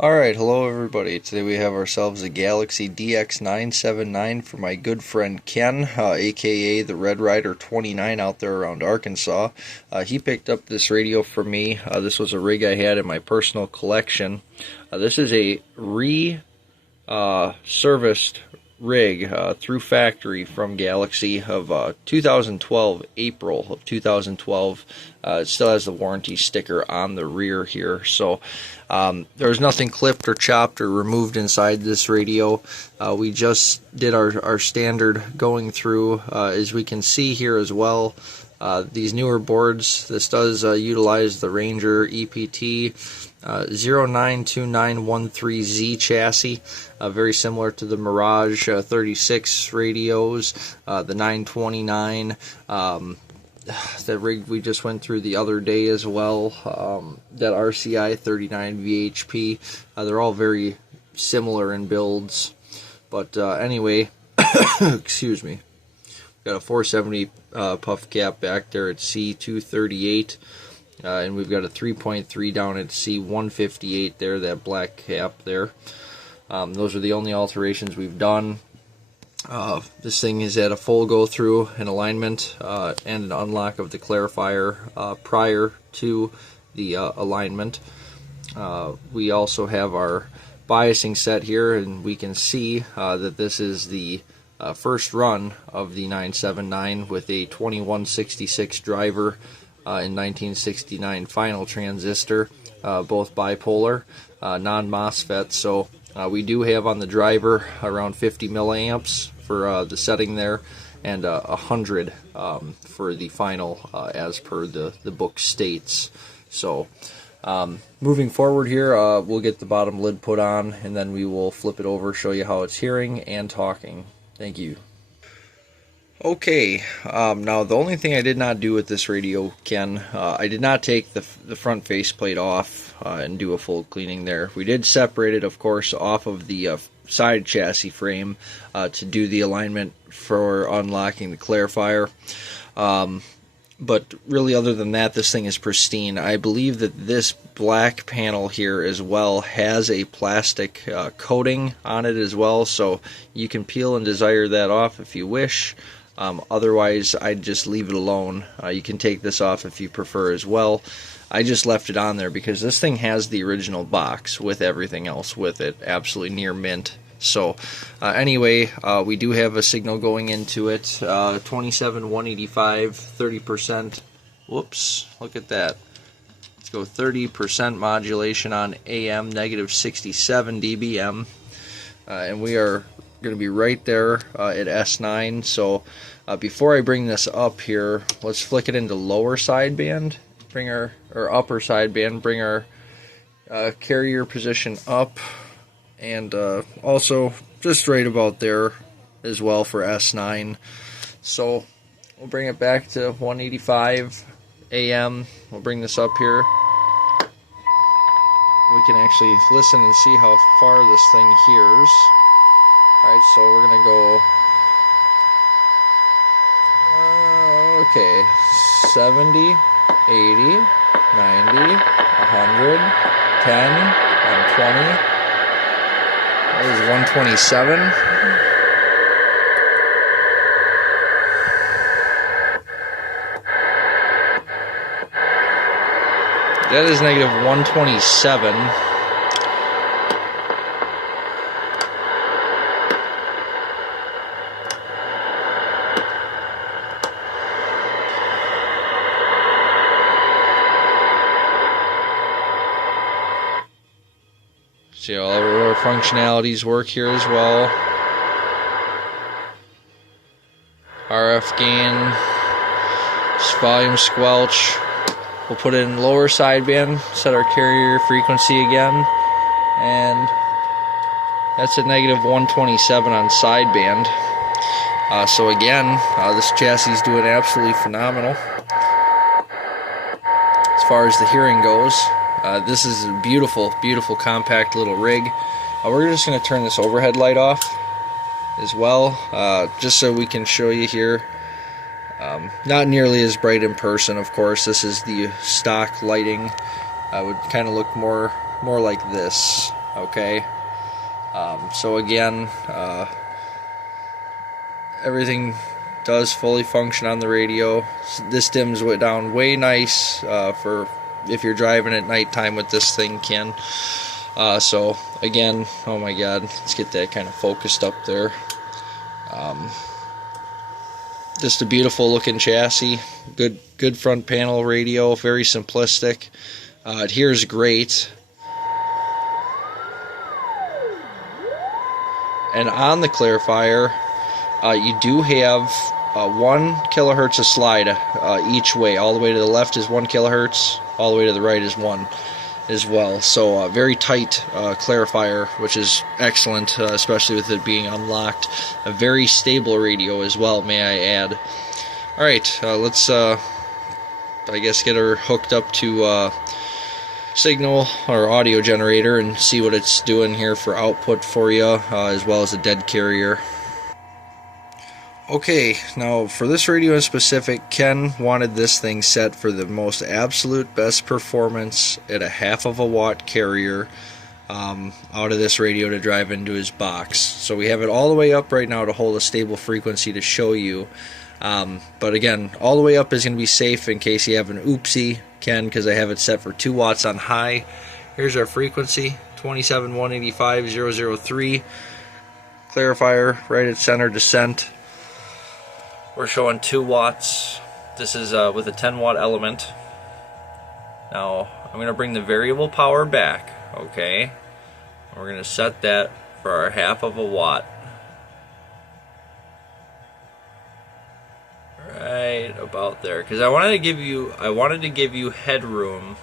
Alright, hello everybody. Today we have ourselves a Galaxy DX979 for my good friend Ken, AKA the Red Ryder 29 out there around Arkansas. He picked up this radio for me. This was a rig I had in my personal collection. This is a serviced rig through factory from Galaxy of 2012, April of 2012. It still has the warranty sticker on the rear here, so there's nothing clipped or chopped or removed inside this radio. We just did our standard going through, as we can see here as well. These newer boards, this does utilize the Ranger EPT 092913Z chassis, very similar to the Mirage 36 radios, the 929, that rig we just went through the other day as well, that RCI 39 VHP. They're all very similar in builds, but anyway, excuse me. Got a 470 puff cap back there at C238, and we've got a 3.3 down at C158 there, that black cap there. Those are the only alterations we've done. This thing has had a full go through, an alignment, and an unlock of the clarifier prior to the alignment. We also have our biasing set here, and we can see that this is the first run of the 979 with a 2166 driver in 1969 final transistor, both bipolar, non-MOSFET. So we do have on the driver around 50 milliamps for the setting there, and 100 for the final, as per the book states. So moving forward here, we'll get the bottom lid put on, and then we will flip it over, show you how it's hearing and talking. Thank you. Okay, now the only thing I did not do with this radio, Ken, I did not take the front faceplate off and do a full cleaning there. We did separate it, of course, off of the side chassis frame to do the alignment for unlocking the clarifier. But really, other than that, this thing is pristine. I believe that this black panel here as well has a plastic coating on it as well, so you can peel and desire that off if you wish. Otherwise, I'd just leave it alone. You can take this off if you prefer as well. I just left it on there because this thing has the original box with everything else with it, absolutely near mint. So anyway, we do have a signal going into it, 27185, 30%. Whoops, look at that. Let's go 30% modulation on AM, negative 67 dBm, and we are going to be right there at S9. So before I bring this up here, let's flick it into lower sideband, bring our, or upper sideband, bring our carrier position up, and also just right about there as well for S9. So we'll bring it back to 185 AM. We'll bring this up here. We can actually listen and see how far this thing hears. Alright, so we're going to go, okay, 70, 80, 90, 100, 10, 120. That is 127. That is negative 127. See, all of our functionalities work here as well. RF gain, volume squelch. We'll put it in lower sideband, set our carrier frequency again, and that's at negative 127 on sideband. So again, this chassis is doing absolutely phenomenal as far as the hearing goes. This is a beautiful, beautiful compact little rig. We're just going to turn this overhead light off as well, just so we can show you here. Not nearly as bright in person, of course. This is the stock lighting. Would kind of look more like this. Okay, so again, everything does fully function on the radio. This dims down way nice for if you're driving at nighttime with this thing, Ken. So again, oh my God, let's get that kind of focused up there. Just a beautiful looking chassis, good front panel radio, very simplistic. It hears great. And on the Clarifier, you do have 1 kilohertz of slide each way. All the way to the left is 1 kilohertz, all the way to the right is 1 as well. So very tight Clarifier, which is excellent, especially with it being unlocked. A very stable radio as well, may I add. Alright, let's I guess get her hooked up to signal or audio generator and see what it's doing here for output for you, as well as a dead carrier. Okay, now for this radio in specific, Ken wanted this thing set for the most absolute best performance at a 1/2 watt carrier out of this radio to drive into his box. So we have it all the way up right now to hold a stable frequency to show you. But again, all the way up is going to be safe in case you have an oopsie, Ken, because I have it set for 2 watts on high. Here's our frequency, 27,185,003. Clarifier right at center descent. We're showing 2 watts. This is with a 10 watt element. Now I'm going to bring the variable power back, okay? We're going to set that for our 1/2 watt. Right about there, because I wanted to give you headroom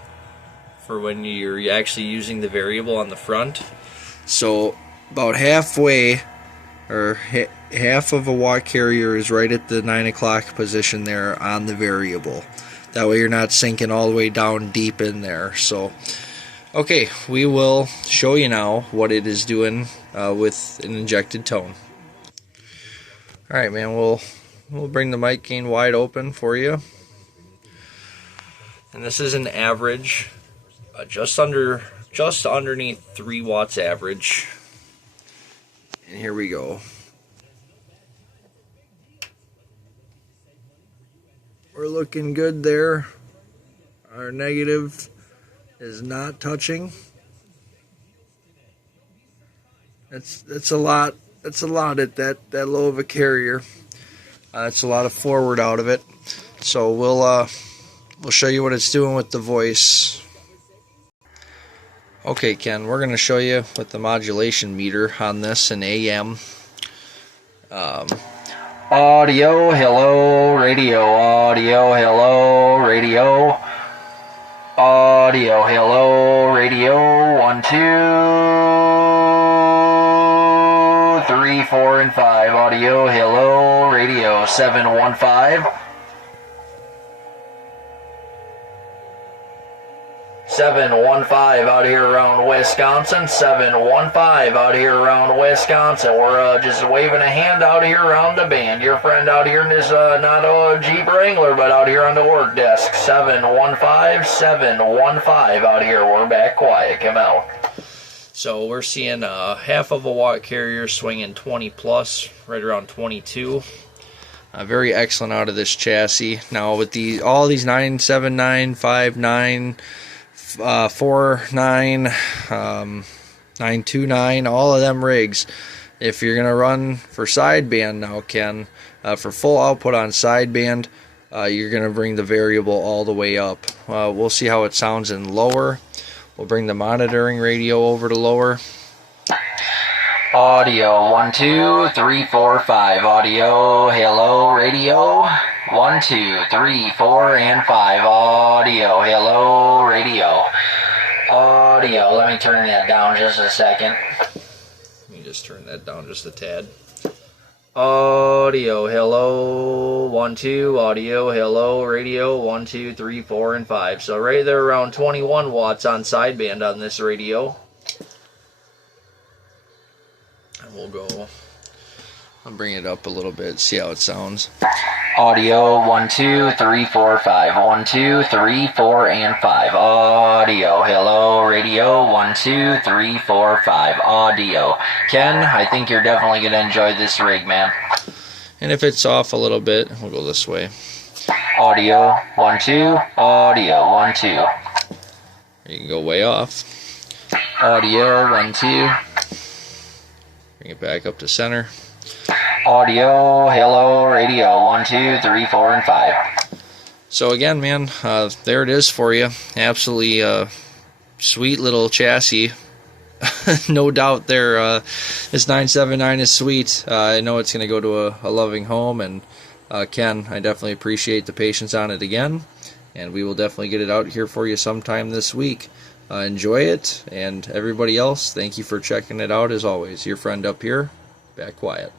for when you're actually using the variable on the front. So about halfway, or 1/2 watt carrier is right at the 9 o'clock position there on the variable. That way you're not sinking all the way down deep in there. So okay, we will show you now what it is doing with an injected tone. Alright, man, we'll bring the mic gain wide open for you. And this is an average, just underneath 3 watts average. And here we go. We're looking good there. Our negative is not touching. That's a lot. That's a lot at that low of a carrier. That's a lot of forward out of it. So we'll show you what it's doing with the voice. Okay, Ken, we're going to show you with the modulation meter on this in AM. Audio, hello, radio, audio, hello, radio. Audio, hello, radio, 1, 2, 3, 4, and 5. Audio, hello, radio, 715. 715 out here around Wisconsin. 715 out here around Wisconsin. We're just waving a hand out here around the band. Your friend out here in this, not a Jeep Wrangler, but out here on the work desk. 715, 715 out here. We're back quiet. Come out. So we're seeing a 1/2 watt carrier swinging 20 plus, right around 22. Very excellent out of this chassis. Now with all these 979, 59, 49, 929, all of them rigs, if you're gonna run for sideband now, Ken, for full output on sideband, you're gonna bring the variable all the way up. We'll see how it sounds in lower. We'll bring the monitoring radio over to lower. Audio, 1, 2, 3, 4, 5. Audio, hello, radio. 1, 2, 3, 4, and 5. Audio, hello, radio. Audio, let me turn that down just a second. Let me just turn that down just a tad. Audio, hello, 1, 2. Audio, hello, radio. 1, 2, 3, 4, and 5. So right there around 21 watts on sideband on this radio. We'll go I'll bring it up a little bit, see how it sounds. Audio 1 2 3 4 5 1 2 3 4 and 5. Audio. Hello radio 1 2 3 4 5. Audio. Ken, I think you're definitely gonna enjoy this rig, man. And if it's off a little bit, we'll go this way. Audio 1 2. Audio 1 2. You can go way off. Audio 1 2. Bring it back up to center. Audio, hello, radio, 1 2 3 4 and 5. So again, man, there it is for you. Absolutely sweet little chassis. No doubt there, this 979 is sweet. I know it's going to go to a loving home, and Ken, I definitely appreciate the patience on it again, and we will definitely get it out here for you sometime this week. Enjoy it, and everybody else, thank you for checking it out as always. Your friend up here, back quiet.